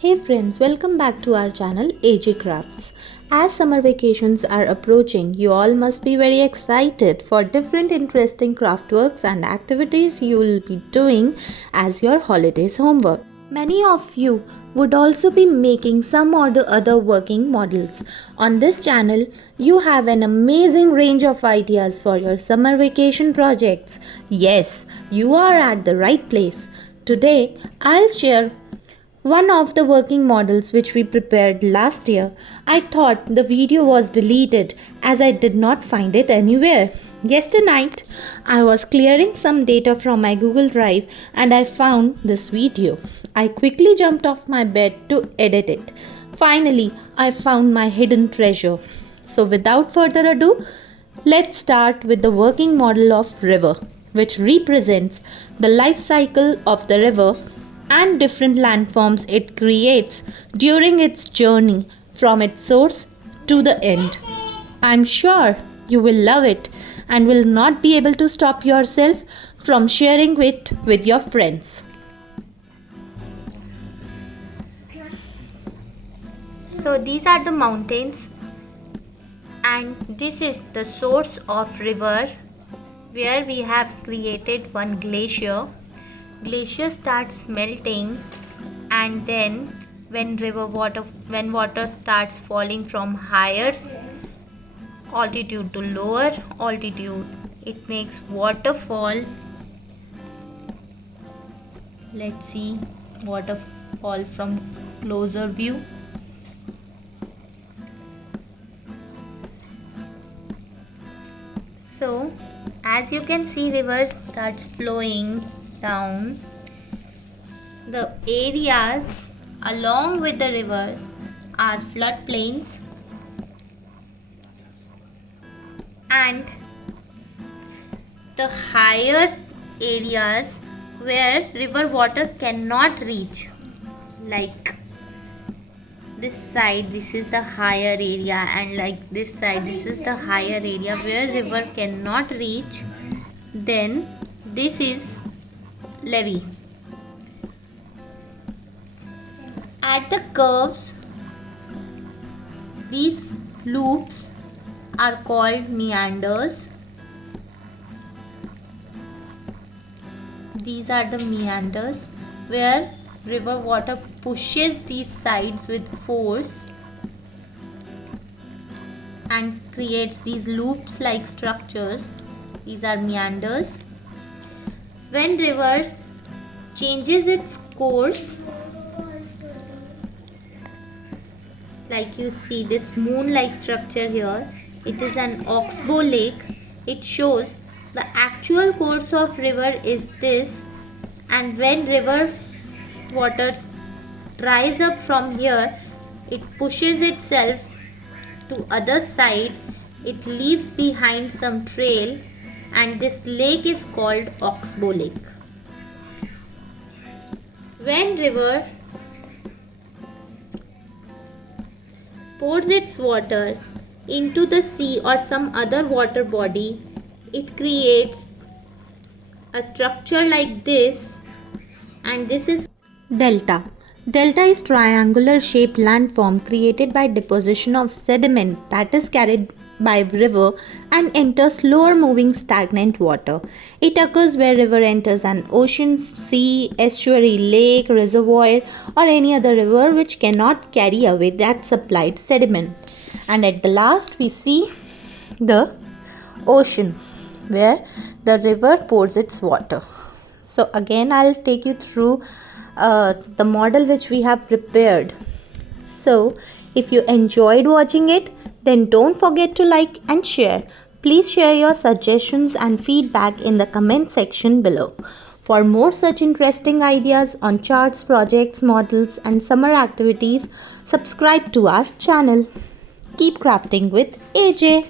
Hey friends, welcome back to our channel AJ Crafts. As summer vacations are approaching, you all must be very excited for different interesting craft works and activities you will be doing as your holidays homework. Many of you would also be making some or the other working models. On this channel, you have an amazing range of ideas for your summer vacation projects. Yes, you are at the right place. Today, I'll share one of the working models which we prepared last year. I thought the video was deleted as I did not find it anywhere. Yesterday night, I was clearing some data from my Google Drive and I found this video. I quickly jumped off my bed to edit it. Finally, I found my hidden treasure. So without further ado, let's start with the working model of river, which represents the life cycle of the river and different landforms it creates during its journey from its source to the end. I'm sure you will love it and will not be able to stop yourself from sharing it with your friends. So these are the mountains and this is the source of river where we have created one glacier. Glacier starts melting and then when water starts falling from higher altitude to lower altitude, it makes waterfall. Let's see waterfall from closer view. So as you can see, river starts flowing down. The areas along with the rivers are floodplains and the higher areas where river water cannot reach, like this side, this is the higher area, and like this side, this is the higher area where river cannot reach. Then this is levee. At the curves, these loops are called meanders. These are the meanders where river water pushes these sides with force and creates these loops like structures. These are meanders. When river changes its course, like you see this moon-like structure here, it is an oxbow lake. It shows the actual course of river is this, and when river water rise up from here, it pushes itself to other side. It leaves behind some trail, and this lake is called Oxbow Lake. When river pours its water into the sea or some other water body, it creates a structure like this, and this is Delta. Delta is triangular shaped landform created by deposition of sediment that is carried by river and enters slower moving stagnant water. It occurs where river enters an ocean, sea, estuary, lake, reservoir or any other river which cannot carry away that supplied sediment. And at the last we see the ocean where the river pours its water. So again I'll take you through the model which we have prepared. So if you enjoyed watching it, then don't forget to like and share. Please share your suggestions and feedback in the comment section below. For more such interesting ideas on charts, projects, models and summer activities, subscribe to our channel. Keep crafting with AJ.